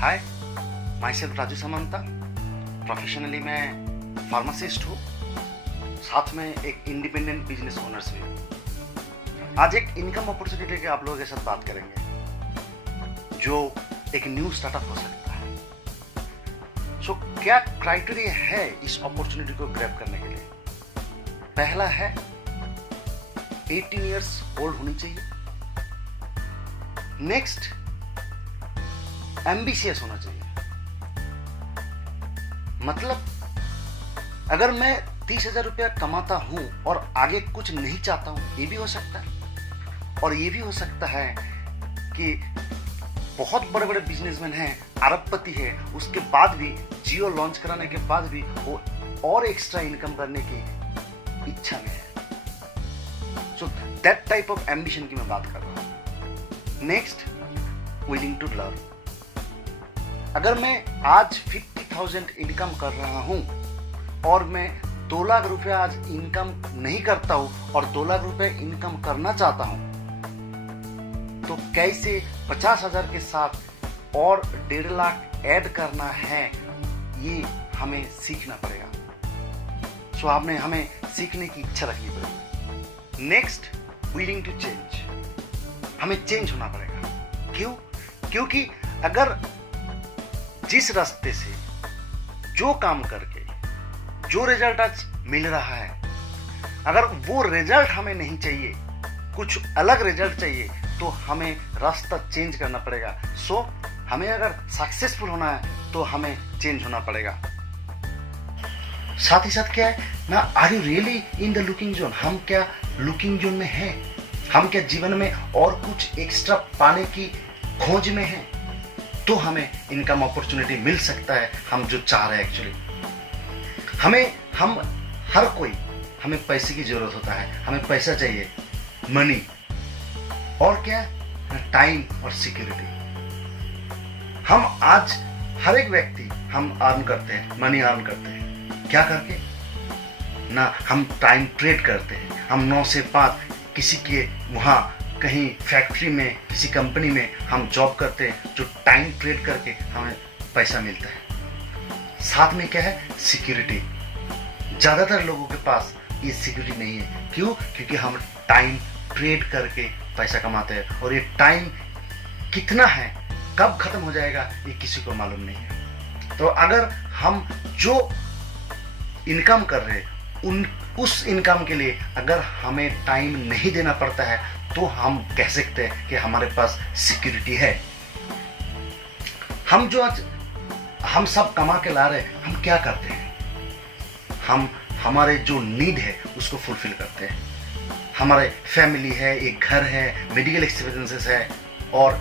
Hi, my self Raju Samantha. Professionally मैं pharmacist हूँ, साथ में एक इंडिपेंडेंट बिजनेस ओनर्स भी हूँ। आज एक इनकम अपॉर्चुनिटी के आप लोगों के साथ बात करेंगे जो एक न्यू स्टार्टअप हो सकता है। सो क्या क्राइटेरिया है इस अपॉर्चुनिटी को ग्रैब करने के लिए? पहला है 18 इयर्स ओल्ड होनी चाहिए। नेक्स्ट, एम्बिशियस होना चाहिए। मतलब अगर मैं 30,000 रुपया कमाता हूं और आगे कुछ नहीं चाहता हूं, ये भी हो सकता है। और ये भी हो सकता है कि बहुत बड़े बड़े बिजनेसमैन हैं, अरबपति है, उसके बाद भी जियो लॉन्च कराने के बाद भी वो और एक्स्ट्रा इनकम करने की इच्छा में है। So that type of ambition की मैं बात कर रहा हूं। Next, willing to learn. अगर मैं आज 50,000 इनकम कर रहा हूं और मैं 2 लाख रुपया आज इनकम नहीं करता हूं और 2 लाख रुपए इनकम करना चाहता हूं, तो कैसे 50,000 के साथ और 1.5 लाख ऐड करना है, ये हमें सीखना पड़ेगा। सो हमें सीखने की इच्छा रखनी पड़ेगी। Next, willing to change. हमें चेंज होना पड़ेगा। क्यों? क्योंकि अगर जिस रास्ते से जो काम करके जो रिजल्ट आज मिल रहा है, अगर वो रिजल्ट हमें नहीं चाहिए, कुछ अलग रिजल्ट चाहिए, तो हमें रास्ता चेंज करना पड़ेगा। सो हमें अगर सक्सेसफुल होना है तो हमें चेंज होना पड़ेगा। साथ ही साथ क्या है ना, are you really in the looking zone? हम क्या लुकिंग जोन में हैं? हम क्या जीवन में और कुछ एक्स्ट्रा पाने की खोज में हैं? तो हमें इनकम अपॉर्चुनिटी मिल सकता है, हम जो चाह रहे हैं। एक्चुअली हमें पैसे की जरूरत होता है, हमें पैसा चाहिए, मनी, और क्या, टाइम और सिक्योरिटी। हम आज हर एक व्यक्ति हम अर्न करते हैं, मनी अर्न करते हैं। क्या करके ना, हम टाइम ट्रेड करते हैं। हम 9 से 5 किसी के वहां कहीं फैक्ट्री में, किसी कंपनी में हम जॉब करते हैं, जो टाइम ट्रेड करके हमें पैसा मिलता है। साथ में क्या है, सिक्योरिटी। ज्यादातर लोगों के पास ये सिक्योरिटी नहीं है। क्यों? क्योंकि हम टाइम ट्रेड करके पैसा कमाते हैं और ये टाइम कितना है, कब खत्म हो जाएगा, ये किसी को मालूम नहीं है। तो अगर हम जो इनकम कर रहे हैं उस इनकम के लिए अगर हमें टाइम नहीं देना पड़ता है, तो हम कह सकते हैं कि हमारे पास सिक्योरिटी है। हम जो आज हम सब कमा के ला रहे हैं, हम क्या करते हैं? हम हमारे जो नीड है उसको फुलफिल करते हैं। हमारे फैमिली है, एक घर है, मेडिकल एक्सपेंसेस है और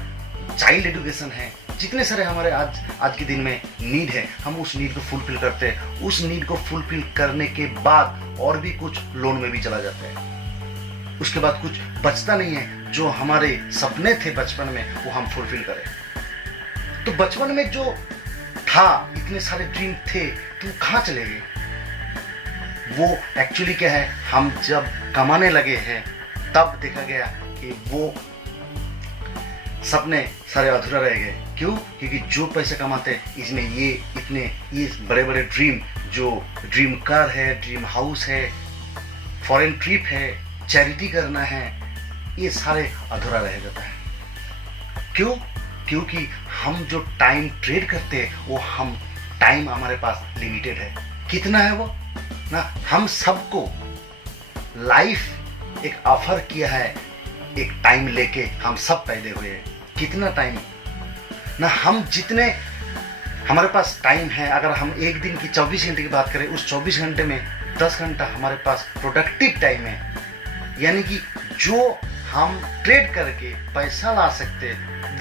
चाइल्ड एजुकेशन है, जितने सारे हमारे आज के दिन में नीड है, हम उस नीड को फुलफिल करते हैं। उस नीड को फुलफिल करने के बाद और भी कुछ लोन में भी चला जाता है। उसके बाद कुछ बचता नहीं है। जो हमारे सपने थे बचपन में, वो हम फुलफिल करें। तो बचपन में जो था, इतने सारे ड्रीम थे, तो कहाँ चले गए? वो एक्चुअली क्या है, हम जब कमाने लगे हैं तब देखा गया कि वो सपने सारे अधूरा रह गए। क्यों? क्योंकि जो पैसे कमाते इसमें ये बड़े बड़े ड्रीम, जो ड्रीम कार है, ड्रीम हाउस है, फॉरेन ट्रिप है, चैरिटी करना है, ये सारे अधूरा रह जाता है। क्यों? क्योंकि हम जो टाइम ट्रेड करते हैं, वो हम टाइम हमारे पास लिमिटेड है। कितना है वो ना, हम सबको लाइफ एक ऑफर किया है, एक टाइम लेके हम सब पैदा हुए हैं। कितना टाइम ना, हम जितने हमारे पास टाइम है, अगर हम एक दिन की 24 घंटे की बात करें, उस 24 घंटे में 10 घंटा हमारे पास प्रोडक्टिव टाइम है। यानी कि जो हम ट्रेड करके पैसा ला सकते,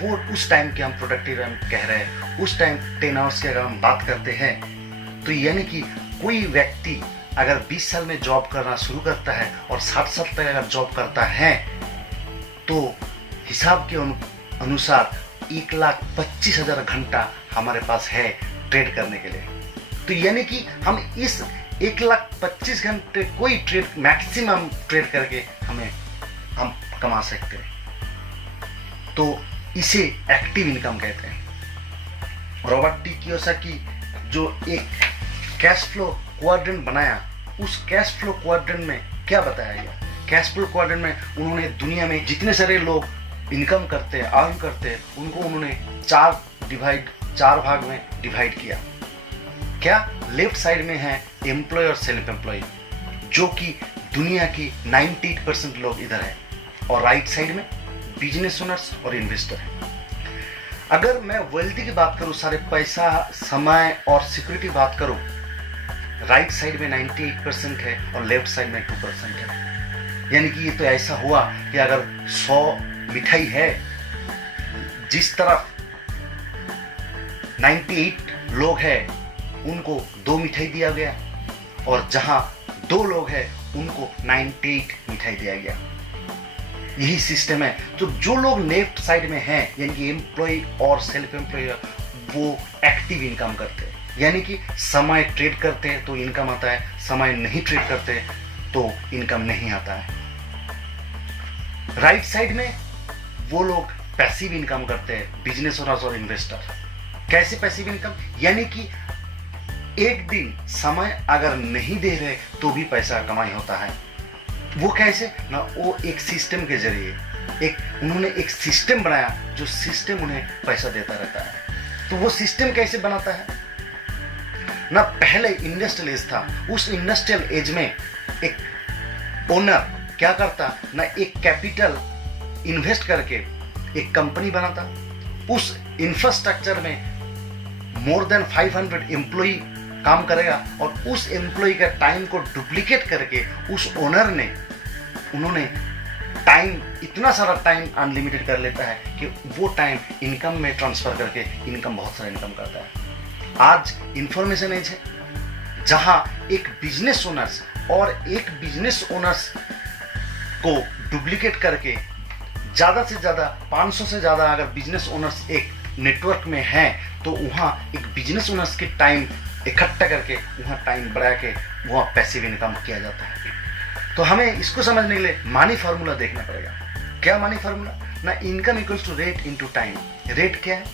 वो उस टाइम के हम प्रोडक्टिव कह रहे हैं। उस टाइम 10 आवर्स की अगर हम बात करते हैं, तो यानी कि कोई व्यक्ति अगर 20 साल में जॉब करना शुरू करता है और 60 साल तक अगर जॉब करता है, तो हिसाब के अनुसार 1,25,000 घंटा हमारे पास है ट्रेड करने के लिए। तो यानी कि हम इस 1,25,000 घंटे कोई ट्रेड, मैक्सिमम ट्रेड करके हम कमा सकते हैं। तो इसे एक्टिव इनकम कहते हैं। रॉबर्ट टी कियोसाकी जो एक कैश फ्लो क्वाड्रेंट बनाया, उस कैश फ्लो क्वाड्रेंट में क्या बताया गया? कैश फ्लो क्वाड्रेंट में उन्होंने दुनिया में जितने सारे लोग इनकम करते हैं, अर्न करते हैं, उनको उन्होंने चार भाग में डिवाइड किया। क्या? लेफ्ट साइड में है एम्प्लॉय और सेल्फ एम्प्लॉय, जो कि दुनिया की 98% लोग इधर है, और राइट साइड में बिजनेस ओनर्स और इन्वेस्टर है। अगर मैं वेल्थ की बात करूं, सारे पैसा, समय और सिक्योरिटी बात करूं, राइट साइड में 98% है और लेफ्ट साइड में 2% है। यानी कि ये तो ऐसा हुआ कि अगर 100 मिठाई है, जिस तरफ 98 लोग हैं उनको 2 मिठाई दिया गया, और जहां 2 लोग हैं उनको 98 मिठाई दिया गया। यही सिस्टम है। तो जो लोग लेफ्ट साइड में हैं, यानी कि एम्प्लॉय और सेल्फ एम्प्लॉय, वो एक्टिव इनकम करते हैं, यानी कि समय ट्रेड करते हैं तो इनकम आता है, समय नहीं ट्रेड करते तो इनकम नहीं आता है। राइट साइड में वो लोग पैसिव इनकम करते हैं, बिजनेस ओनर्स और इन्वेस्टर। कैसे पैसिव इनकम? यानी कि एक दिन समय अगर नहीं दे रहे तो भी पैसा कमाई होता है। वो कैसे ना? वो एक सिस्टम के जरिए उन्होंने एक सिस्टम बनाया, जो सिस्टम उन्हें पैसा देता रहता है। तो वो सिस्टम कैसे बनाता है ना? पहले इंडस्ट्रियल एज था, उस इंडस्ट्रियल एज में एक ओनर क्या करता ना, एक कैपिटल इन्वेस्ट करके एक कंपनी बनाता, उस इंफ्रास्ट्रक्चर में मोर देन 500 एम्प्लॉय काम करेगा, और उस एम्प्लॉय का टाइम को डुप्लीकेट करके उस ओनर ने, उन्होंने टाइम, इतना सारा टाइम अनलिमिटेड कर लेता है कि वो टाइम इनकम में ट्रांसफर करके इनकम, बहुत सारा इनकम करता है। आज इंफॉर्मेशन एज है, जहां एक बिजनेस ओनर्स और एक बिजनेस ओनर्स को डुप्लीकेट करके ज्यादा से ज्यादा 500 से ज्यादा अगर बिजनेस ओनर्स एक नेटवर्क में हैं, तो वहां एक बिजनेस ओनर्स के टाइम इकट्ठा करके वहां टाइम बढ़ा के वहां पैसिव इनकम किया जाता है। तो हमें इसको समझने के लिए मानी फार्मूला देखना पड़ेगा। क्या मानी फार्मूला? ना income equals to rate into time. Rate क्या है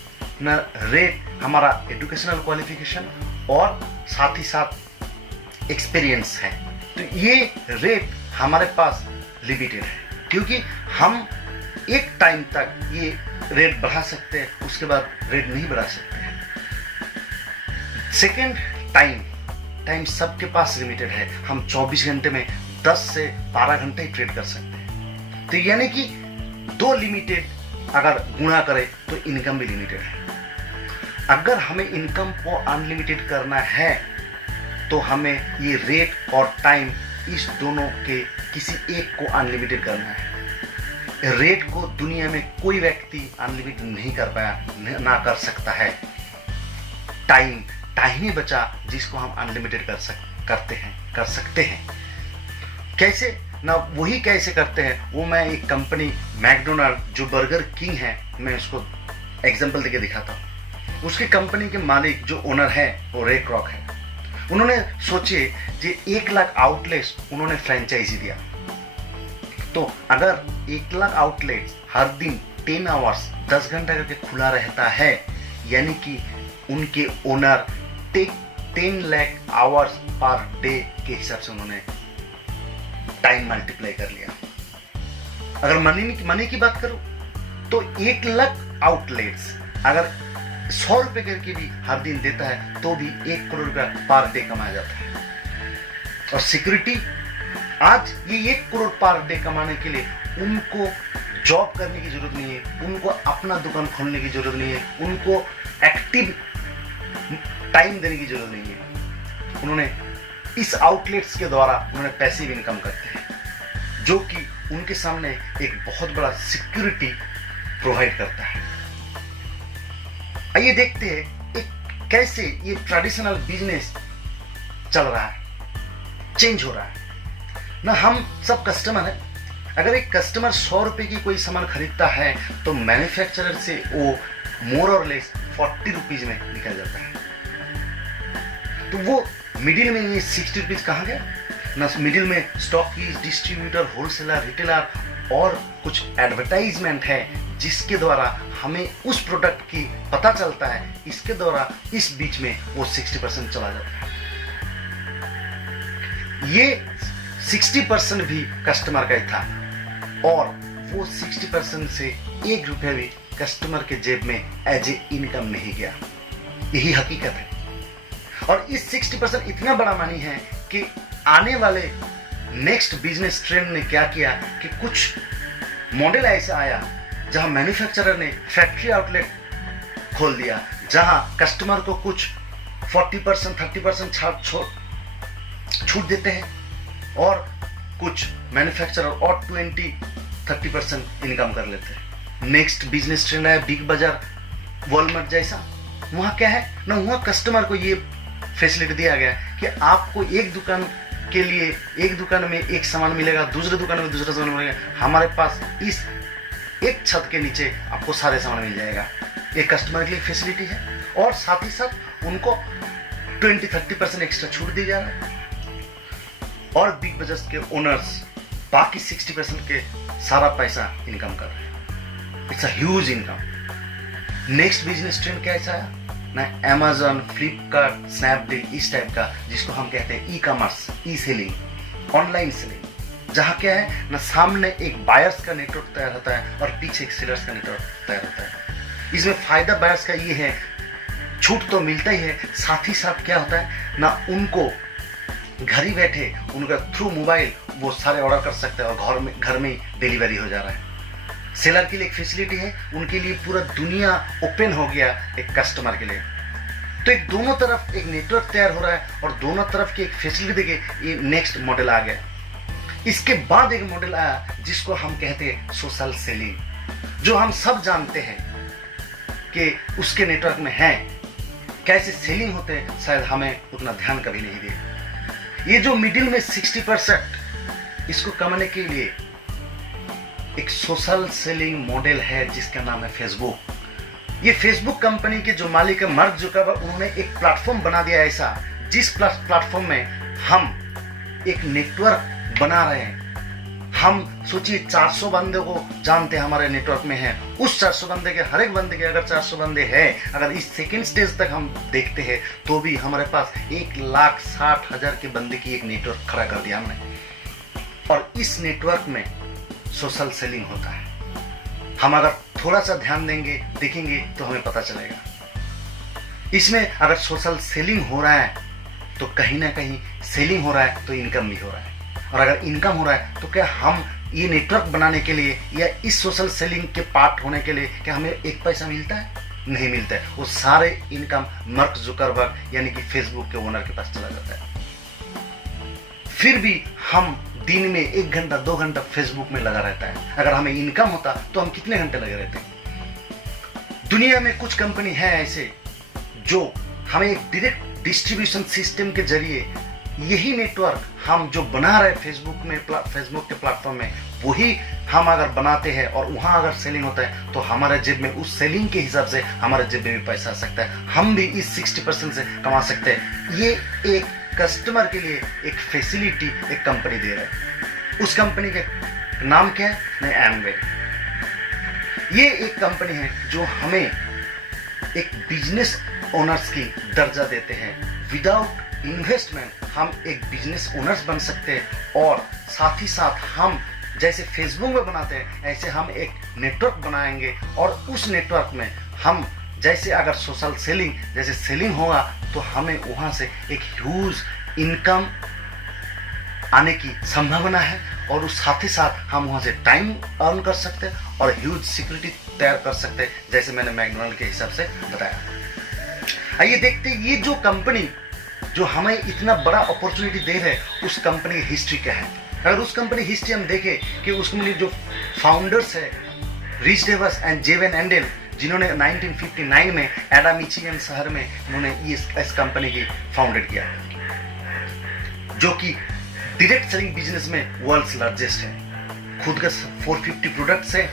ना? रेट हमारा एजुकेशनल क्वालिफिकेशन और साथ ही साथ एक्सपीरियंस है। तो ये रेट हमारे पास लिमिटेड है, क्योंकि हम एक टाइम तक ये रेट बढ़ा सकते हैं, उसके बाद रेट नहीं बढ़ा सकते हैं। सेकेंड, टाइम सबके पास लिमिटेड है। हम 24 घंटे में 10 से 12 घंटे ही ट्रेड कर सकते हैं। तो यानी कि 2 लिमिटेड अगर गुणा करें तो इनकम भी लिमिटेड है। अगर हमें इनकम को अनलिमिटेड करना है तो हमें ये रेट और टाइम, इस दोनों के किसी एक को अनलिमिटेड करना है। रेट को दुनिया में कोई व्यक्ति अनलिमिटेड नहीं कर पाया, ना कर सकता है। टाइम ही बचा जिसको हम अनलिमिटेड कर सकते हैं। कैसे ना? वही कैसे करते हैं वो मैं एक कंपनी मैकडोनाल्ड, जो बर्गर किंग है, मैं उसको एग्जांपल देके दिखाता हूँ। उसकी कंपनी के मालिक जो ओनर है वो रे क्रॉक है। उन्होंने सोचे कि 1 लाख आउटलेट्स उन्होंने फ्रेंचाइजी दिया। तो अगर 1 लाख आउटलेट्स हर दिन 10 आवर्स 10 घंटा करके खुला रहता है, यानी कि उनके owner 10 lakh hours per day के हिसाब से उन्होंने टाइम मल्टीप्लाई कर लिया। अगर मनी की बात करूं तो 1 लाख आउटलेट्स अगर 100 रुपए करके भी हर दिन देता है तो भी 1 करोड़ रुपया पर डे कमाया जाता है। और सिक्योरिटी, आज ये 1 करोड़ पर डे कमाने के लिए उनको जॉब करने की जरूरत नहीं है, उनको अपना दुकान खोलने की जरूरत नहीं है, उनको एक्टिव टाइम देने की जरूरत नहीं है। उन्होंने इस आउटलेट्स के द्वारा उन्होंने पैसिव इनकम करते हैं, जो कि उनके सामने एक बहुत बड़ा सिक्योरिटी प्रोवाइड करता है। आइए देखते हैं एक कैसे ये ट्रेडिशनल बिजनेस चल रहा है, चेंज हो रहा है ना। हम सब कस्टमर हैं। अगर एक कस्टमर 100 रुपए की कोई सामान खरीदता है तो मैन्युफैक्चरर से वो मोर और लेस 40 रुपीज में निकल जाता है। तो वो मिडिल में ये 60 रुपीज कहाँ गया ना? मिडिल में स्टॉकीज, डिस्ट्रीब्यूटर, होलसेलर, रिटेलर और कुछ एडवर्टाइजमेंट है जिसके द्वारा हमें उस प्रोडक्ट की पता चलता है, इसके द्वारा इस बीच में वो 60% चला जाता है। ये 60% भी कस्टमर का ही था और वो 60% से 1 रुपया भी कस्टमर के जेब में एज ए इनकम नहीं गया। यही हकीकत है। और इस 60% इतना बड़ा मनी है कि आने वाले नेक्स्ट बिजनेस ट्रेंड ने क्या किया कि कुछ मॉडल ऐसा आया जहां मैन्युफैक्चरर ने फैक्ट्री आउटलेट खोल दिया, जहां कस्टमर को कुछ 40% 30% छूट देते हैं और कुछ मैन्युफैक्चरर और 20-30% इनकम कर लेते हैं। नेक्स्ट बिजनेस ट्रेंड है बिग बाजार, वॉलमार्ट जैसा। वहां क्या है ना, वहां कस्टमर को ये फैसिलिटी दिया गया कि आपको एक दुकान के लिए एक दुकान में एक सामान मिलेगा, दूसरे दुकान में दूसरा सामान मिलेगा। हमारे पास इस एक छत के नीचे आपको सारे सामान मिल जाएगा। एक कस्टमर के लिए फैसिलिटी है और साथ ही साथ उनको 20-30% एक्स्ट्रा छूट दी जा रहा है। और बिग बाजार के ओनर्स बाकी 60% के सारा पैसा इनकम कर रहे हैं। It's a huge income. Next business trend कैसा है ना, Amazon, फ्लिपकार्ट, स्नैपडील, इस टाइप का, जिसको हम कहते हैं ई कॉमर्स, ई सेलिंग, ऑनलाइन सेलिंग, जहां क्या है ना, सामने एक बायर्स का नेटवर्क तैयार होता है और पीछे एक सेलर्स का नेटवर्क तैयार होता है। इसमें फायदा बायर्स का ये है, छूट तो मिलता ही है, साथ ही साथ क्या होता है ना, उनको घर ही बैठे उनका थ्रू मोबाइल वो सारे ऑर्डर कर सकते हैं और घर में डिलीवरी हो जा रहा है। सेलर के लिए एक फैसिलिटी है, उनके लिए पूरा दुनिया ओपन हो गया एक कस्टमर के लिए। तो एक दोनों तरफ एक नेटवर्क तैयार हो रहा है और दोनों तरफ की एक फैसिलिटी देके ये नेक्स्ट मॉडल आ गया। इसके बाद एक मॉडल आया जिसको हम कहते हैं सोशल सेलिंग, जो हम सब जानते हैं कि उसके नेटवर्क में है। कैसे सेलिंग होते हैं शायद हमें उतना ध्यान कभी नहीं दिया। ये जो मिडिल में 60%, इसको कमाने के लिए एक सोशल सेलिंग मॉडल है जिसका नाम है फेसबुक। ये फेसबुक कंपनी के जो मालिक है मार्क जुकरबर्ग, उन्होंने एक प्लेटफॉर्म बना दिया ऐसा, जिस प्लेटफॉर्म में हम एक नेटवर्क बना रहे हैं। हम सोचिए 400 बंदे को जानते हैं हमारे नेटवर्क में है। उस 400 बंदे के हर एक बंदे के अगर 400 बंदे हैं, अगर इस सेकेंड स्टेज तक हम देखते हैं तो भी हमारे पास 1,60,000 के बंदे की एक नेटवर्क खड़ा कर दिया हमने। और इस नेटवर्क में सोशल सेलिंग होता है। हम अगर थोड़ा सा ध्यान देंगे, देखेंगे तो हमें पता चलेगा। इसमें अगर सोशल सेलिंग हो रहा है तो कहीं ना कहीं सेलिंग हो रहा है तो इनकम भी हो रहा है। और अगर इनकम हो रहा है तो क्या हम ये नेटवर्क बनाने के लिए या इस सोशल सेलिंग के पार्ट होने के लिए क्या हमें एक पैसा मिलता है? नहीं मिलता है। वो सारे इनकम मार्क जुकरबर्ग यानी कि फेसबुक के ओनर के पास चला जाता है। फिर भी हम दिन में 1 घंटा 2 घंटा फेसबुक में लगा रहता है। अगर हमें इनकम होता तो हम कितने घंटे लगे रहते हैं? दुनिया में कुछ कंपनी है ऐसे जो हमें एक डायरेक्ट डिस्ट्रीब्यूशन सिस्टम के जरिए यही नेटवर्क हम जो बना रहे फेसबुक के प्लेटफॉर्म में, वही हम अगर बनाते हैं और वहां अगर सेलिंग होता है तो हमारे जेब में उस सेलिंग के हिसाब से हमारे जेब में भी पैसा आ सकता है। हम भी इस 60% से कमा सकते हैं। ये एक कस्टमर के लिए एक फैसिलिटी एक कंपनी दे रहा है। उस कंपनी का नाम क्या है? एमवे। ये एक कंपनी है जो हमें एक बिजनेस ओनर्स की दर्जा देते हैं। विदाउट इन्वेस्टमेंट हम एक बिजनेस ओनर्स बन सकते हैं और साथ ही साथ हम जैसे फेसबुक में बनाते हैं ऐसे हम एक नेटवर्क बनाएंगे और उस नेटवर्क में हम जैसे अगर सोशल सेलिंग जैसे सेलिंग होगा तो हमें वहां से एक ह्यूज इनकम आने की संभावना है और उस साथ ही साथ हम वहां से टाइम अर्न कर सकते हैं और ह्यूज सिक्योरिटी तैयार कर सकते हैं, जैसे मैंने मैकडोनल्ड के हिसाब से बताया। आइए देखते हैं ये जो कंपनी जो हमें इतना बड़ा अपॉर्चुनिटी दे रहे है उस कंपनी की हिस्ट्री क्या है। अगर उस कंपनी हिस्ट्री हम देखें कि उस कंपनी जो फाउंडर्स है रिच डेवस एंड जेवन एंडेल, जिन्होंने 1959 में एडा मिचिगन शहर में उन्होंने इस कंपनी की फाउंडेड किया, जो कि डायरेक्ट सेलिंग बिजनेस में वर्ल्ड्स लार्जेस्ट है। खुद का 450 प्रोडक्ट्स है।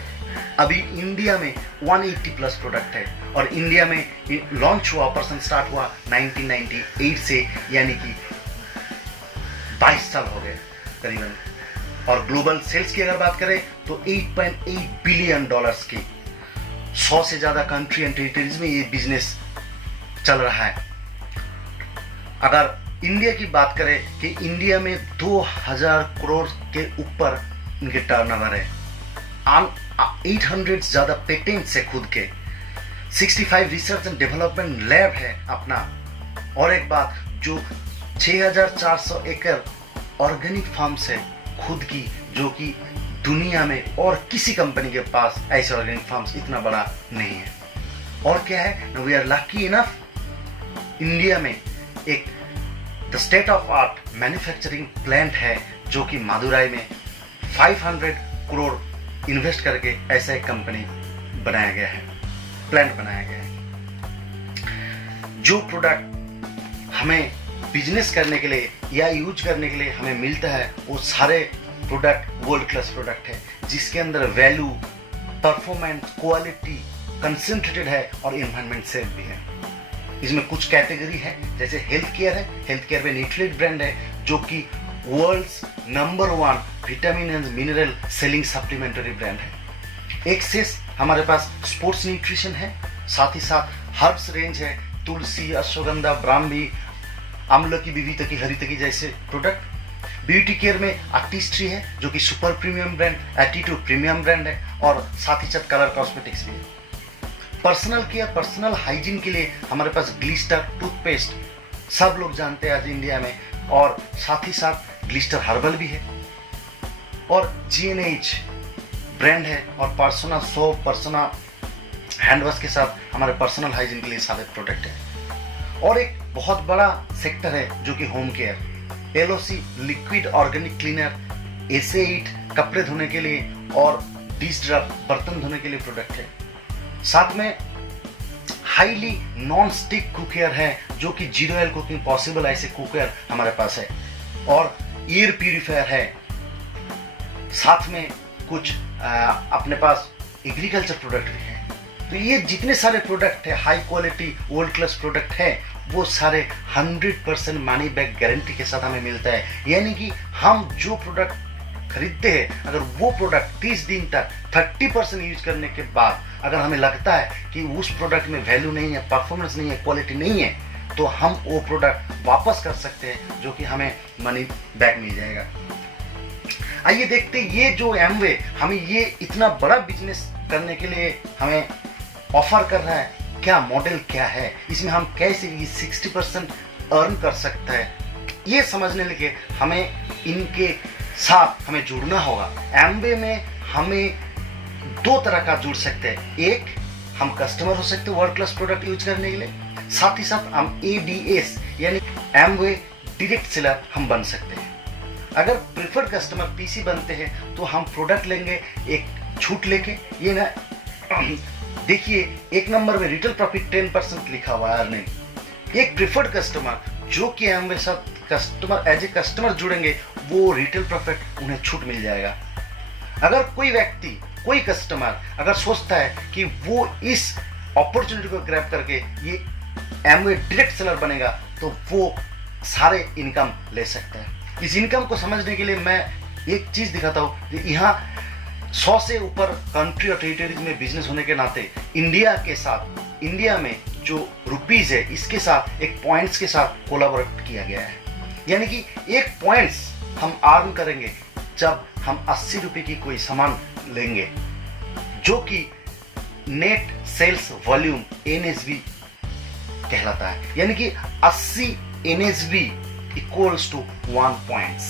अभी इंडिया में 180 प्लस प्रोडक्ट है और इंडिया में लॉन्च हुआ, ऑपरेशन स्टार्ट हुआ 1998 से, यानी कि 22 साल हो गए करीबन। और ग्लोबल सेल्स की अगर बात करें तो $8.8 बिलियन की 100 से ज़्यादा कंट्री एंड टेरिटरीज में ये बिजनेस चल रहा है। अगर इंडिया की बात करें कि इंडिया में 2000 करोड़ के ऊपर इनके टर्नओवर है, 800 ज़्यादा पेटेंट्स है खुद के, 65 रिसर्च एंड डेवलपमेंट लैब है अपना, और एक बात जो 6400 एकड़ ऑर्गेनिक फार्म्स है खुद की, जो कि दुनिया में और किसी कंपनी के पास ऐसे ऑर्गेनिक फार्म्स इतना बड़ा नहीं है। और क्या है, we are lucky enough, India में एक the state of art manufacturing plant है जो कि मदुराई में 500 करोड़ इन्वेस्ट करके ऐसा एक कंपनी बनाया गया है, प्लांट बनाया गया है। जो प्रोडक्ट हमें बिजनेस करने के लिए या यूज करने के लिए हमें मिलता है, वो सारे प्रोडक्ट वर्ल्ड क्लास प्रोडक्ट है, जिसके अंदर वैल्यू, परफॉर्मेंस, क्वालिटी कंसंट्रेटेड है और एनवायरनमेंट सेफ भी है। इसमें कुछ कैटेगरी है, जैसे हेल्थ केयर है, हेल्थ केयर में न्यूट्रिएंट ब्रांड है जो कि world's number 1 vitamin and mineral selling supplementary brand है। एक्सेस हमारे पास स्पोर्ट्स न्यूट्रिशन है, साथ ही साथ हर्ब्स रेंज है, तुलसी, अश्वगंधा, ब्राह्मी, आमलकी, विविधकी, हरितकी जैसे प्रोडक्ट। ब्यूटी केयर में आर्टिस्ट्री है जो कि super premium brand, attitude premium brand है, और साथ ही साथ कलर कॉस्मेटिक्स भी है। पर्सनल केयर, पर्सनल हाइजीन के लिए हमारे पास ग्लिस्टर टूथपेस्ट सब लोग जानते हैं आज इंडिया में, और साथ ही साथ ग्लिस्टर हर्बल भी है, और GNH ब्रांड है, और persona soap, persona hand wash के साथ हमारे पर्सनल हाइजीन के लिए सारे प्रोडक्ट है। और एक बहुत बड़ा सेक्टर है जो कि home care, LOC liquid organic cleaner, SA8 कपड़े धोने के लिए, और डिश ड्रब बर्तन धोने के लिए प्रोडक्ट है। साथ में हाईली नॉन स्टिक कुकवेयर है जो कि 0 ऑयल कुकिंग पॉसिबल ऐसे कुकवेयर हमारे पास है, और एयर प्यूरिफायर है। साथ में कुछ अपने पास एग्रीकल्चर प्रोडक्ट भी है। तो ये जितने सारे प्रोडक्ट है, high quality world class product है, वो सारे 100% मनी बैक गारंटी के साथ हमें मिलता है। यानी कि हम जो प्रोडक्ट खरीदते हैं, अगर वो प्रोडक्ट 30 दिन तक 30% यूज करने के बाद अगर हमें लगता है कि उस प्रोडक्ट में वैल्यू नहीं है, परफॉर्मेंस नहीं है, क्वालिटी नहीं है, तो हम वो प्रोडक्ट वापस कर सकते हैं, जो कि हमें मनी बैक मिल जाएगा। आइए देखते हैं ये जो एमवे हमें ये इतना बड़ा बिजनेस करने के लिए हमें ऑफर कर रहा है, क्या मॉडल क्या है, इसमें हम कैसे ये 60% अर्न कर सकते हैं, ये समझने लगे हमें इनके साथ हमें जुड़ना होगा। एमवे में हमें 2 तरह का जुड़ सकते हैं, एक हम कस्टमर हो सकते हैं वर्ल्ड क्लास प्रोडक्ट यूज करने के लिए, साथ ही साथ हम ADS यानी एमवे डायरेक्ट सेलर हम बन सकते हैं। अगर प्रिफर्ड कस्टमर PC बनते हैं तो हम प्रोडक्ट लेंगे एक छूट लेके, ये ना देखिए 1 नंबर में रिटेल प्रॉफिट 10% लिखा हुआ है अर्निंग। एक प्रिफर्ड कस्टमर जो कि एमवे साथ कस्टमर एज ए कस्टमर जुड़ेंगे, वो रिटेल प्रॉफिट उन्हें छूट मिल जाएगा। अगर कोई व्यक्ति, कोई कस्टमर अगर सोचता है कि वो इस अपॉर्चुनिटी को ग्रैब करके ये एमवे डायरेक्ट सेलर बनेगा, तो वो सारे इनकम ले सकता है। इस इनकम को समझने के लिए मैं एक चीज दिखाता हूँ कि यहाँ 100 से ऊपर कंट्री और टेरिटरीज में बिजनेस होने के नाते इंडिया के साथ, इंडिया में जो रुपीज है इसके साथ एक पॉइंट्स के साथ कोलैबोरेट किया गया है। यानी कि एक पॉइंट्स हम अर्न करेंगे जब हम 80 रुपए की कोई सामान लेंगे, जो कि नेट सेल्स वॉल्यूम NSV कहलाता है। यानी कि 80 NSV इक्वल्स टू 1 पॉइंट्स,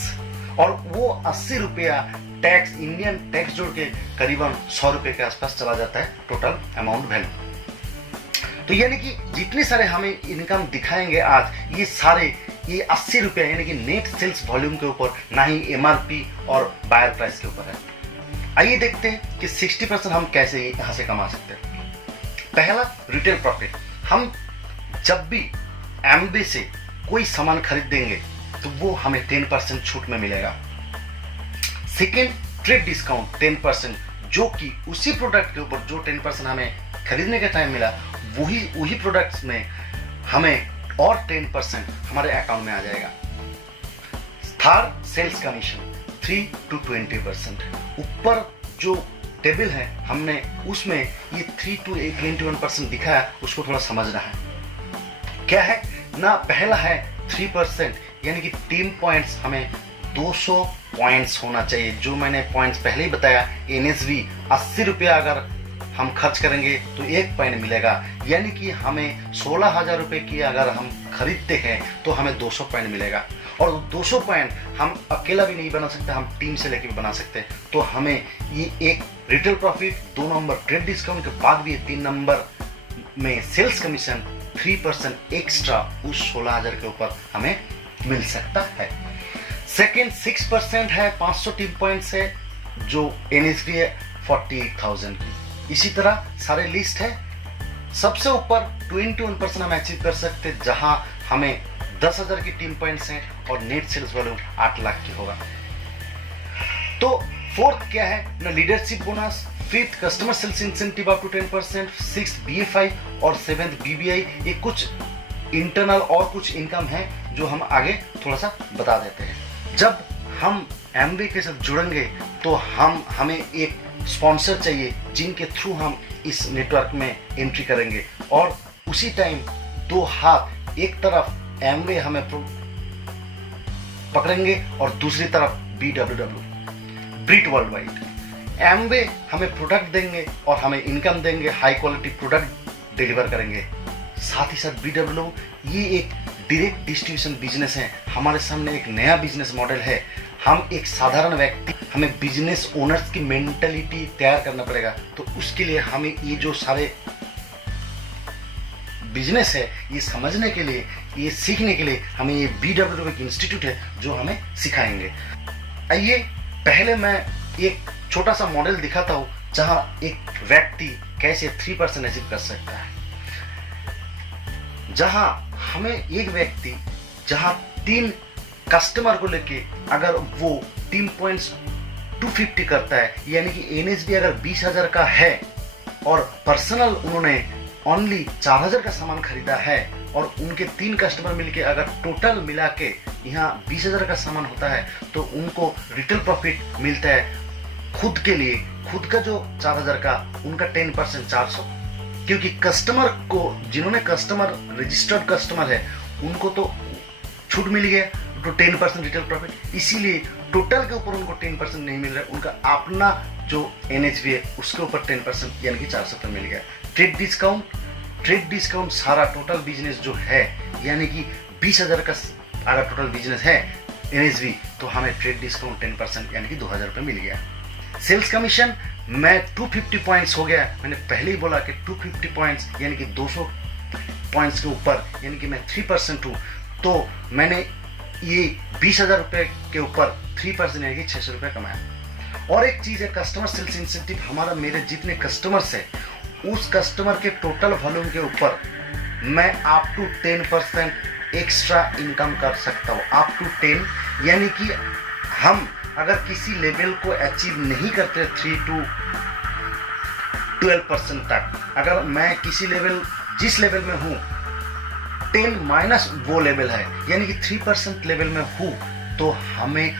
और वो 80 रुपया टैक्स, इंडियन टैक्स जोड़ के करीबन 100 रुपए के आसपास चला जाता है टोटल अमाउंट वैल्यू। तो यानी कि जितने सारे हमें इनकम दिखाएंगे आज, ये सारे ये 80 रुपया यानी कि नेट सेल्स वॉल्यूम के ऊपर, ना ही MRP और बायर प्राइस के ऊपर है। आइए देखते हैं कि 60% हम कैसे यहां से कमा सकते हैं। पहला, रिटेल प्रॉफिट। हम जब भी एमबी से कोई सामान खरीद देंगे तो वो हमें 10% छूट में मिलेगा। सेकेंड, ट्रेड डिस्काउंट 10%, जो कि उसी प्रोडक्ट के ऊपर जो 10% हमें खरीदने का टाइम मिला, वही प्रोडक्ट्स में हमें और 10% हमारे अकाउंट में आ जाएगा। Third, sales commission 3 to 20%। ऊपर जो टेबल है हमने उसमें ये 3 to 21% दिखाया, उसको थोड़ा समझना है। क्या है ना, पहला है 3%, यानी कि 3 पॉइंट्स, हमें 200 पॉइंट्स होना चाहिए। जो मैंने पॉइंट्स पहले ही बताया, NSV 80 रुपया अगर हम खर्च करेंगे तो 1 पॉइंट मिलेगा, यानी कि हमें 16,000 रुपये की अगर हम खरीदते हैं तो हमें 200 पॉइंट मिलेगा। और 200 पॉइंट हम अकेला भी नहीं बना सकते, हम टीम से लेके भी बना सकते हैं। तो हमें ये एक retail profit, 2 number trade discount के बाद भी 3 नंबर में सेल्स कमीशन 3% एक्स्ट्रा उस 16,000 के ऊपर हमें मिल सकता है। सेकेंड 6% है, 500 टीम पॉइंट्स है, जो NSV है 48,000 की। इसी तरह सारे लिस्ट है। सबसे ऊपर 21% हम अचीव कर सकते हैं, जहां हमें 10,000 की टीम पॉइंट्स हैं और नेट सेल्स वैल्यू 8 लाख की होगा। तो फोर्थ क्या है ना, leadership bonus, fifth customer sales incentive up to 10%, six BFI और सेवेंथ BBI। ये कुछ इंटरनल और कुछ इनकम है जो हम आगे थोड़ा सा बता देते हैं। जब हम एमवे के साथ जुड़ेंगे तो हमें एक स्पॉन्सर चाहिए जिनके थ्रू हम इस नेटवर्क में एंट्री करेंगे, और उसी टाइम 2 हाथ, एक तरफ एमवे हमें पकड़ेंगे और दूसरी तरफ BWW, ब्रिट वर्ल्ड वाइड। एमवे हमें प्रोडक्ट देंगे और हमें इनकम देंगे, हाई क्वालिटी प्रोडक्ट डिलीवर करेंगे। साथ ही साथ BWW ये एक डायरेक्ट डिस्ट्रीब्यूशन बिजनेस है। हमारे सामने एक नया बिजनेस मॉडल है। हम एक साधारण व्यक्ति, हमें बिजनेस ओनर्स की मेंटालिटी तैयार करना पड़ेगा। तो उसके लिए हमें ये जो सारे बिजनेस है, ये समझने के लिए, ये सीखने के लिए हमें ये BWW एक इंस्टीट्यूट है जो हमें सिखाएंगे। आइए पहले मैं एक छोटा सा मॉडल दिखाता हूँ जहां एक व्यक्ति कैसे 3% अचीव कर सकता है। जहां हमें एक व्यक्ति जहां 3 कस्टमर को लेके अगर वो टीम पॉइंट्स 250 करता है, यानी कि NSV अगर 20,000 का है और पर्सनल उन्होंने ओनली 4,000 का सामान खरीदा है, और उनके 3 कस्टमर मिलके अगर टोटल मिला के यहाँ 20,000 का सामान होता है, तो उनको रिटेल प्रॉफिट मिलता है खुद के लिए, खुद का जो 4,000 का, उनका 10% 400, क्योंकि कस्टमर को, जिन्होंने कस्टमर रजिस्टर्ड कस्टमर है, उनको तो छूट मिल गया, तो 10% रिटेल प्रॉफिट। इसीलिए टोटल के ऊपर उनको 10% नहीं मिल रहा है, उनका अपना जो NSV है उसके ऊपर 10% यानी कि 400 मिल गया। ट्रेड डिस्काउंट सारा टोटल बिजनेस जो है, यानी कि 20,000 का अगर टोटल बिजनेस है NSV, तो हमें ट्रेड डिस्काउंट 10% यानी कि 2,000 रुपये मिल गया। सेल्स कमीशन मैं 250 पॉइंट्स हो गया, मैंने पहले ही बोला कि 250 पॉइंट्स यानी कि 200 पॉइंट्स के ऊपर, यानी कि मैं 3% हूँ, तो मैंने ये 20,000 रुपये के ऊपर 3% यानी कि 600 रुपये कमाया। और एक चीज़ है कस्टमर सेल्स इंसेंटिव, हमारा मेरे जितने कस्टमर्स है उस कस्टमर के टोटल वॉल्यूम के ऊपर मैं अप टू 10% एक्स्ट्रा इनकम कर सकता हूँ। अप टू 10 यानी कि हम अगर किसी लेवल को अचीव नहीं करते 3 to 12% तक, अगर मैं किसी लेवल, जिस लेवल में हूँ 10 माइनस वो लेवल है, यानी कि 3% लेवल में हूँ, तो हमें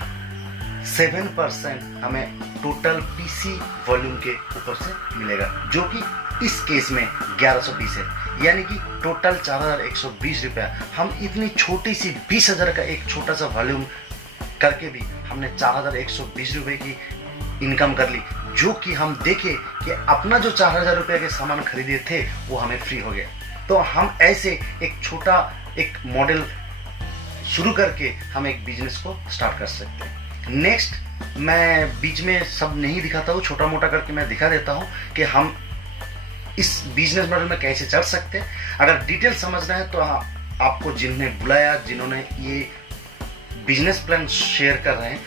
7% हमें टोटल PC वॉल्यूम के ऊपर से मिलेगा, जो कि इस केस में 1120 है, यानी कि टोटल 4,120 रुपया। हम इतनी छोटी सी 20,000 का एक छोटा सा वॉल्यूम करके भी हमने 4,120 रुपये की इनकम कर ली, जो कि हम देखे कि अपना जो 4,000 रुपये के सामान खरीदे थे वो हमें फ्री हो गया। तो हम ऐसे एक छोटा एक मॉडल शुरू करके हम एक बिजनेस को स्टार्ट कर सकते हैं। नेक्स्ट मैं बीच में सब नहीं दिखाता हूँ, छोटा मोटा करके मैं दिखा देता हूँ कि हम इस बिजनेस मॉडल में कैसे चल सकते हैं। अगर डिटेल समझना है तो आपको जिन्होंने बुलाया, जिन्होंने ये बिजनेस प्लान शेयर कर रहे हैं,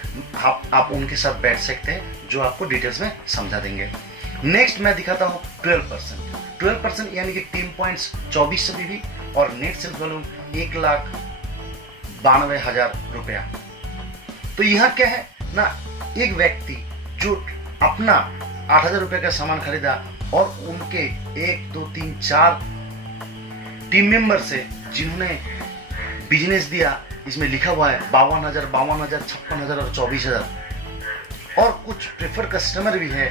आप उनके साथ बैठ सकते हैं जो आपको डिटेल्स में समझा देंगे। नेक्स्ट मैं दिखाता हूँ 12% यानी कि टीम पॉइंट्स 2400 BV और नेट सेल्स वॉल्यूम 1,92,000 रुपया। तो यहाँ क्या है ना, एक व्यक्ति जो अपना 8,000 रुपये का सामान खरीदा और उनके 1 2 3 4 टीम मेंबर से जिन्होंने बिजनेस दिया, इसमें लिखा हुआ है 52,000, 56,000 और 24,000, और कुछ प्रेफर कस्टमर भी है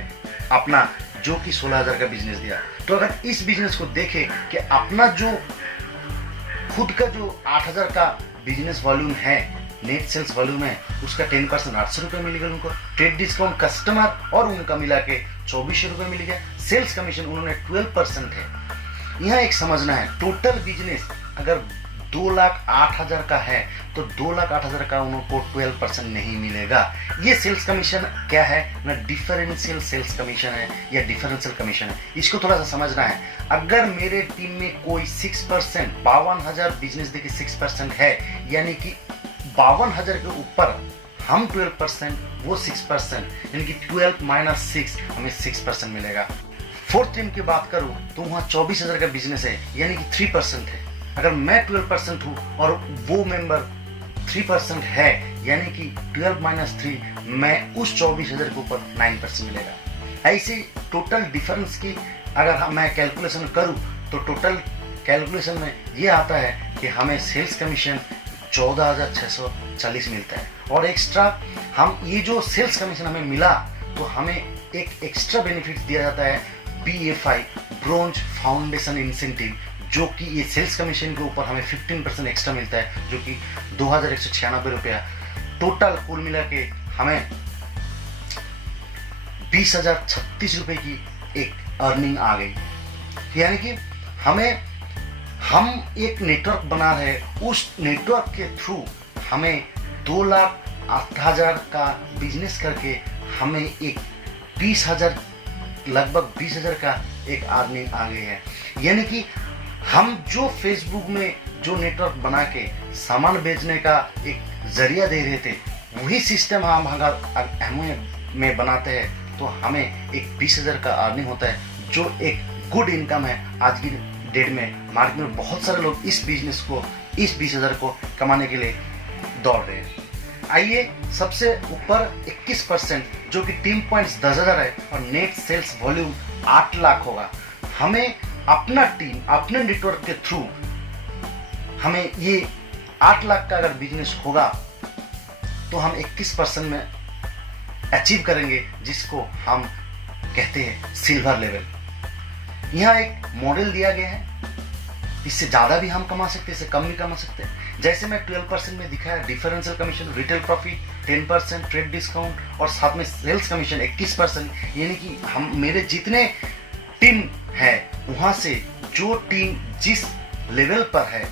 अपना जो कि 16,000 का बिजनेस दिया। तो अगर इस बिजनेस को देखें कि अपना जो खुद का जो 8,000 का बिजनेस वॉल्यूम है, नेट सेल्स वॉल्यूम है, उसका 10% 800 रुपये मिल गया उनको। ट्रेड डिस्काउंट कस्टमर और उनका मिला के 2400 रुपये मिल गया। सेल्स कमीशन उन्होंने 12% है। यहाँ एक समझना है, टोटल बिजनेस अगर 2,08,000 का है तो 2,08,000 का उनको 12% नहीं मिलेगा। ये सेल्स कमीशन क्या है ना, डिफरेंशियल सेल्स कमीशन है या डिफरेंशियल कमीशन है, इसको थोड़ा सा समझना है। अगर मेरे टीम में कोई 6%, 52,000 बिजनेस देखिए 6% है, यानी कि 52,000 के ऊपर हम 12%, वो 6%, यानी कि 12 माइनस 6 हमें 6% मिलेगा। फोर्थ टीम की बात करूं तो वहां 24,000 का बिजनेस है, यानी कि 3% है। अगर मैं 12% हूं और वो मेंबर 3% है, यानी कि 12 माइनस 3, मैं उस 24,000 के ऊपर 9% मिलेगा। ऐसे टोटल डिफरेंस की अगर मैं कैलकुलेशन करूं तो टोटल कैलकुलेशन में ये आता है कि हमें सेल्स कमीशन 14,640 मिलता है। और एक्स्ट्रा हम ये जो सेल्स कमीशन हमें मिला तो हमें एक एक्स्ट्रा बेनिफिट दिया जाता है, BFI ब्रोंज फाउंडेशन इंसेंटिव, जो कि ये सेल्स कमीशन के ऊपर हमें 15% एक्स्ट्रा मिलता है, जो कि 2,196 रुपया। टोटल कुल मिला के हमें 20,036 रुपये की एक अर्निंग आ गई। यानी कि हम एक नेटवर्क बना रहे हैं, उस नेटवर्क के थ्रू हमें 2,08,000 का बिजनेस करके हमें एक 20,000, लगभग 20,000 का एक अर्निंग आ गई है। यानी कि हम जो फेसबुक में जो नेटवर्क बना के सामान बेचने का एक जरिया दे रहे थे, वही सिस्टम हम अगर में बनाते हैं तो हमें एक 20,000 का अर्निंग होता है, जो एक गुड इनकम है। आज की डेट में मार्केट में बहुत सारे लोग इस बिजनेस को, इस 20,000 को कमाने के लिए दौड़ रहे हैं। आइए, सबसे ऊपर 21% जो कि टीम पॉइंट्स 10,000 है और नेट सेल्स वॉल्यूम 8 लाख होगा। हमें अपना टीम, अपने नेटवर्क के थ्रू हमें ये 8 लाख का अगर बिजनेस होगा तो हम 21% में अचीव करेंगे, जिसको हम कहते हैं सिल्वर लेवल। यहाँ एक मॉडल दिया गया है, इससे ज्यादा भी हम कमा सकते हैं, इससे कम भी कमा सकते हैं। जैसे मैं 12% में दिखाया, differential commission, retail profit 10%, trade discount और साथ में सेल्स कमीशन 21%। यानी कि हम मेरे जितने टीम है वहां से जो टीम जिस लेवल पर है,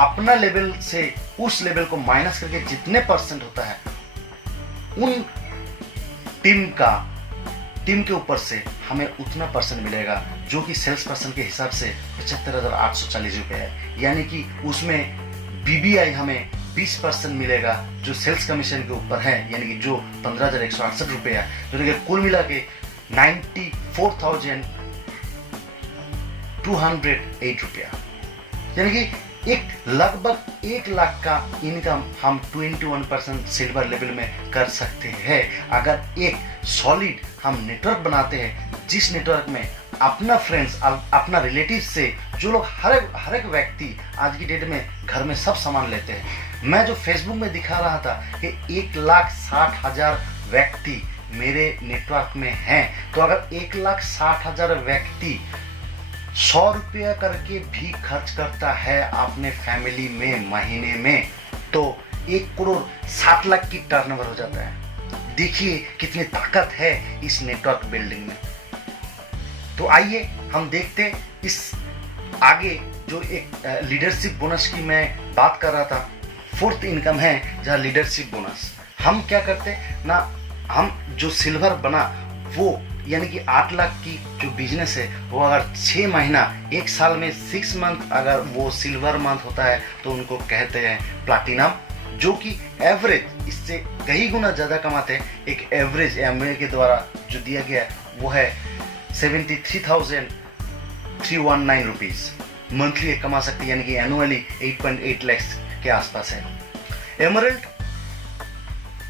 अपना लेवल से उस लेवल को माइनस करके जितने परसेंट होता है, उन टीम के ऊपर से हमें उतना परसेंट मिलेगा, जो कि सेल्स पर्सन के हिसाब से 75,840 रुपये है। यानी कि उसमें BBI हमें 20% मिलेगा, जो सेल्स कमीशन के ऊपर है, यानी कि जो 15,168 रुपये है, जो कुल मिला के 94,208 रुपया। यानी कि एक लगभग 1 लाख का इनकम हम 21% सिल्वर लेवल में कर सकते हैं, अगर एक सॉलिड हम नेटवर्क बनाते हैं, जिस नेटवर्क में अपना फ्रेंड्स, अपना रिलेटिव से जो लोग हर एक व्यक्ति आज की डेट में घर में सब सामान लेते हैं। मैं जो फेसबुक में दिखा रहा था कि 1,60,000 व्यक्ति मेरे नेटवर्क में हैं, तो अगर 1,60,000 व्यक्ति 100 रुपया करके भी खर्च करता है अपने फैमिली में महीने में, तो 1,60,00,000 की टर्नओवर हो जाता है। देखिए कितनी ताकत है इस नेटवर्क बिल्डिंग में। तो आइए हम देखते इस आगे जो एक लीडरशिप बोनस की मैं बात कर रहा था। फोर्थ इनकम है जहाँ लीडरशिप बोनस। हम क्या करते ना, हम जो सिल्वर बना वो यानी कि 8 लाख की जो बिजनेस है, वो अगर 6 महीना, 1 साल में 6 मंथ अगर वो सिल्वर मंथ होता है तो उनको कहते हैं प्लैटिनम, जो कि एवरेज इससे कई गुना ज़्यादा कमाते हैं। एक एवरेज MBA के द्वारा जो दिया गया है वो है 73,319 रुपीज़ मंथली कमा सकते हैं, यानी कि एनुअली 8.8 लाख के आसपास है। एमरल्ड,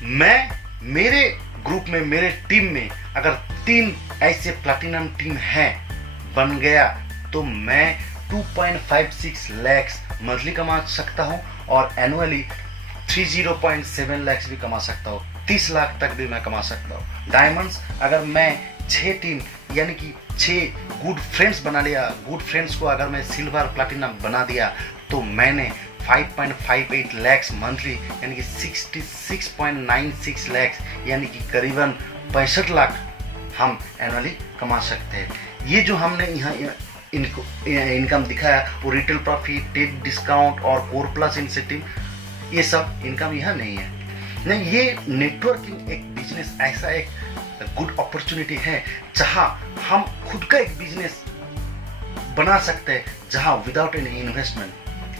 मैं मेरे ग्रुप में, मेरे टीम में अगर 3 ऐसे प्लैटिनम टीम है बन गया तो मैं 2.56 लाख मंथली कमा सकता हूं और एनुअली 30.7 लाख भी कमा सकता हूं, 30 लाख तक भी मैं कमा सकता हूं। डायमंड्स, अगर मैं 6 टीम यानी कि 6 गुड फ्रेंड्स बना लिया, गुड फ्रेंड्स को अगर मैं सिल्वर प्लैटिनम बना दिया तो मैंने 5.58 लाख मंथली यानी कि 66.96 लाख यानी कि करीबन 65 लाख हम एनुअली कमा सकते हैं। ये जो हमने यहाँ इनकम दिखाया वो रिटेल प्रॉफिट, टेक डिस्काउंट और कोर प्लस इंसेंटिव, ये सब इनकम यहाँ नहीं है। नहीं, ये नेटवर्किंग एक बिजनेस ऐसा एक गुड अपॉर्चुनिटी है जहां हम खुद का एक बिजनेस बना सकते हैं, जहां विदाउट एनी इन्वेस्टमेंट।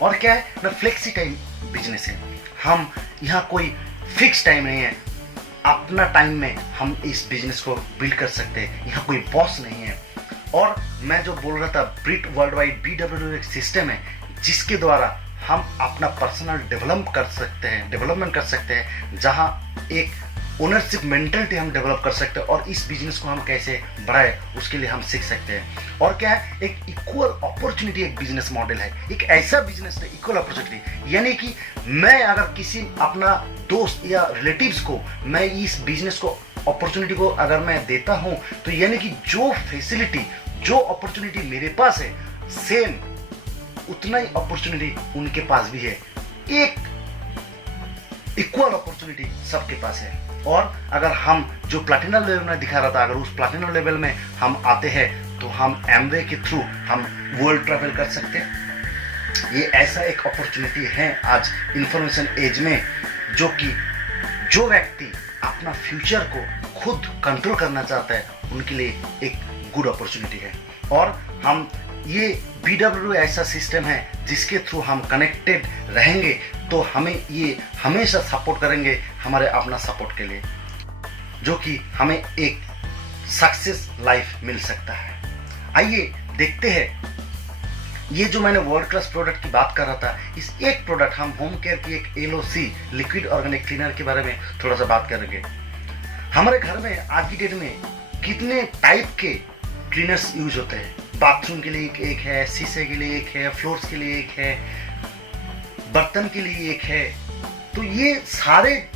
और क्या है ना, फ्लेक्सी टाइम बिजनेस है। हम यहाँ कोई फिक्स टाइम नहीं है, अपना टाइम में हम इस बिजनेस को बिल्ड कर सकते हैं। यहाँ कोई बॉस नहीं है। और मैं जो बोल रहा था, ब्रिट वर्ल्ड वाइड BW एक सिस्टम है जिसके द्वारा हम अपना पर्सनल डेवलपमेंट कर सकते हैं, जहां एक ओनरशिप मेंटलिटी हम डेवलप कर सकते हैं और इस बिजनेस को हम कैसे बढ़ाए उसके लिए हम सीख सकते हैं। और क्या है, एक इक्वल अपॉर्चुनिटी एक बिजनेस मॉडल है, एक ऐसा बिजनेस है इक्वल अपॉर्चुनिटी, यानी कि मैं अगर किसी अपना दोस्त या रिलेटिव्स को मैं इस बिजनेस को अपॉर्चुनिटी को अगर मैं देता हूं तो यानी कि जो फैसिलिटी, जो अपॉर्चुनिटी मेरे पास है, सेम उतना ही अपॉर्चुनिटी उनके पास भी है। एक इक्वल अपॉर्चुनिटी सबके पास है। और अगर हम जो प्लैटिनम लेवल में दिखा रहा था, अगर उस प्लैटिनम लेवल में हम आते हैं तो हम एमवे के थ्रू हम वर्ल्ड ट्रैवल कर सकते हैं। ये ऐसा एक अपॉर्चुनिटी है आज इंफॉर्मेशन एज में, जो कि जो व्यक्ति अपना फ्यूचर को खुद कंट्रोल करना चाहता है उनके लिए एक गुड अपॉर्चुनिटी है। और हम ये BW ऐसा सिस्टम है जिसके थ्रू हम कनेक्टेड रहेंगे तो हमें ये हमेशा सपोर्ट करेंगे हमारे अपना सपोर्ट के लिए, जो कि हमें एक सक्सेस लाइफ मिल सकता है। आइए देखते हैं, ये जो मैंने वर्ल्ड क्लास प्रोडक्ट की बात कर रहा था, इस एक प्रोडक्ट हम होम केयर की एक LOC लिक्विड ऑर्गेनिक क्लीनर के बारे में थोड़ा सा बात करेंगे। हमारे घर में आज की डेट में कितने टाइप के क्लीनर्स यूज होते हैं। बाथरूम के लिए एक है, शीशे के लिए एक है, फ्लोर्स के लिए एक है, बर्तन के लिए एक है। तो ये सारे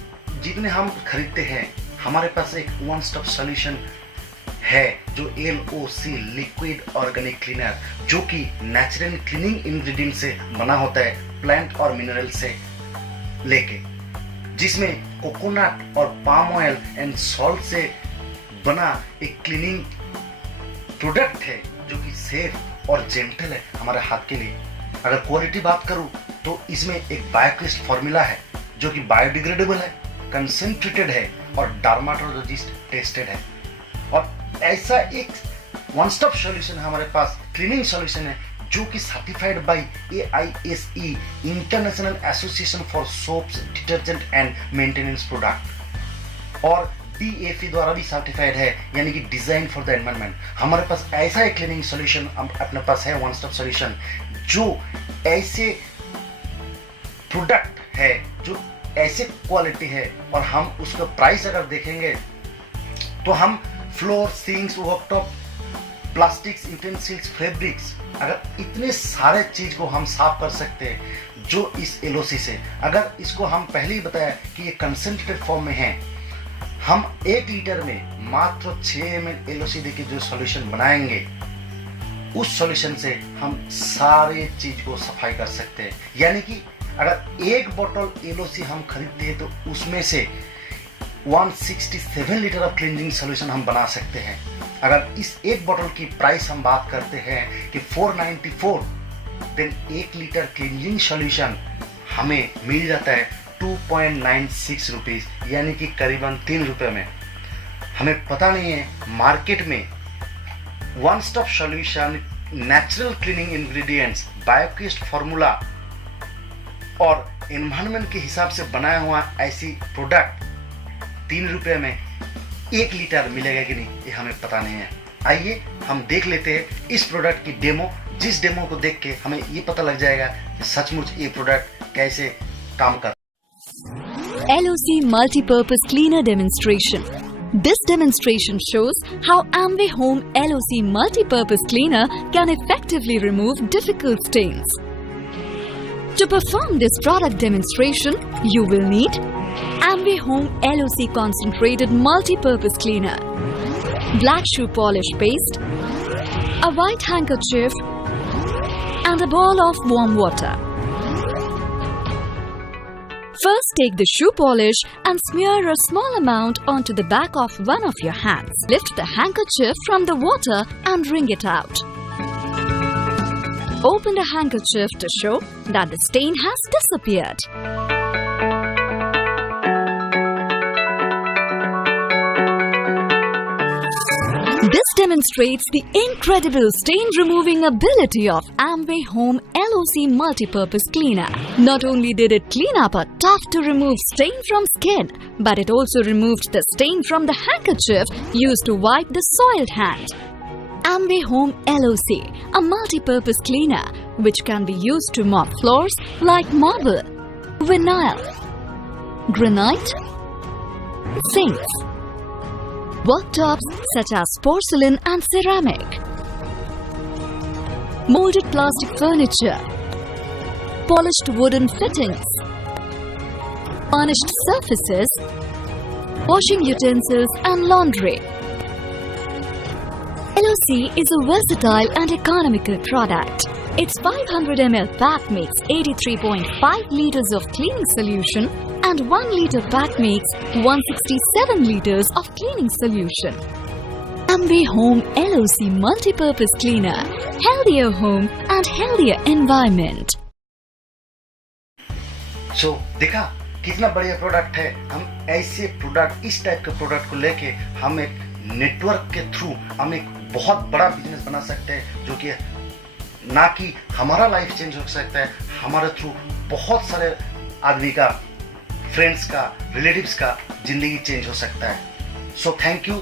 जितने हम खरीदते हैं, हमारे पास एक वन स्टॉप सॉल्यूशन है जो LOC लिक्विड ऑर्गेनिक क्लीनर, जो कि नेचुरल क्लीनिंग इंग्रेडिएंट से बना होता है, प्लांट और मिनरल से लेके, जिसमें कोकोनट और पाम ऑयल एंड सॉल्ट से बना एक क्लीनिंग प्रोडक्ट है जो कि सेफ और जेंटल है हमारे हाथ के लिए। अगर क्वालिटी बात करूं तो इसमें एक बायोक्रिस्ट फॉर्मूला है जो कि बायोडिग्रेडेबल है, कंसेंट्रेटेड है और डर्माटोलॉजिस्ट टेस्टेड है। और ऐसा एक वन स्टॉप सॉल्यूशन हमारे पास क्लीनिंग सॉल्यूशन है जो कि certified by AISE international association for soaps, detergent and maintenance product, और DFE द्वारा भी सर्टिफाइड है, यानी कि डिजाइन फॉर द एनवायरनमेंट। हमारे पास ऐसा एक क्लीनिंग सॉल्यूशन अपने पास है, वन स्टॉप सॉल्यूशन, जो ऐसे प्रोडक्ट है, जो ऐसे क्वालिटी है, और हम उसका प्राइस अगर देखेंगे तो हम floor, sinks, worktop, plastics, utensils, fabrics, अगर इतने सारे चीज को हम साफ कर सकते हैं जो इस LOC से। अगर इसको हम पहले ही बताया कि ये कंसेंट्रेटेड फॉर्म में है, हम 1 लीटर में मात्र 6 ml LOC देके जो सॉल्यूशन बनाएंगे, उस सॉल्यूशन से हम सारे चीज को सफाई कर सकते हैं। यानी कि अगर 1 बोतल LOC हम खरीदते हैं तो उसमें से 167 लीटर ऑफ क्लींजिंग सॉल्यूशन हम बना सकते हैं। अगर इस 1 बोतल की प्राइस हम बात करते हैं कि 494, देन 1 लीटर क्लींजिंग सॉल्यूशन हमें मिल जाता है 2.96 रुपीज, यानी कि करीबन 3 रुपए में। हमें पता नहीं है मार्केट में one stop solution, natural cleaning ingredients, biocrist formula और एनवायरनमेंट के हिसाब से बनाया हुआ ऐसी प्रोडक्ट 3 रुपए में 1 लीटर मिलेगा कि नहीं, ये हमें पता नहीं है। आइए हम देख लेते हैं इस प्रोडक्ट की डेमो, जिस डेमो को देख के हमें ये पता लग जाएगा कि सचमुच ये प्रोडक्ट कैसे काम करता है। LOC Multi-Purpose Cleaner Demonstration. This demonstration shows how Amway Home LOC Multi-Purpose Cleaner can effectively remove difficult stains. To perform this product demonstration, you will need Amway Home LOC Concentrated Multi-Purpose Cleaner, black shoe polish paste, a white handkerchief, and a ball of warm water. First, take the shoe polish and smear a small amount onto the back of one of your hands. Lift the handkerchief from the water and wring it out. Open the handkerchief to show that the stain has disappeared. This demonstrates the incredible stain-removing ability of Amway Home LOC Multipurpose Cleaner. Not only did it clean up a tough-to-remove stain from skin, but it also removed the stain from the handkerchief used to wipe the soiled hand. Amway Home LOC, a multi-purpose cleaner which can be used to mop floors like marble, vinyl, granite, sinks, worktops such as porcelain and ceramic, molded plastic furniture, polished wooden fittings, varnished surfaces, washing utensils and laundry. LOC is a versatile and economical product. Its 500 ml pack makes 83.5 liters of cleaning solution and 1 liter pack makes 167 liters of cleaning solution. Amway Home LOC Multipurpose Cleaner, healthier home and healthier environment. So, देखा कितना बढ़िया product है। हम ऐसे product, इस type के product को लेके हम एक नेटवर्क के थ्रू हम एक बहुत बड़ा बिजनेस बना सकते हैं, जो कि ना कि हमारा लाइफ चेंज हो सकता है, हमारे थ्रू बहुत सारे आदमी का, फ्रेंड्स का, रिलेटिव्स का जिंदगी चेंज हो सकता है। So thank you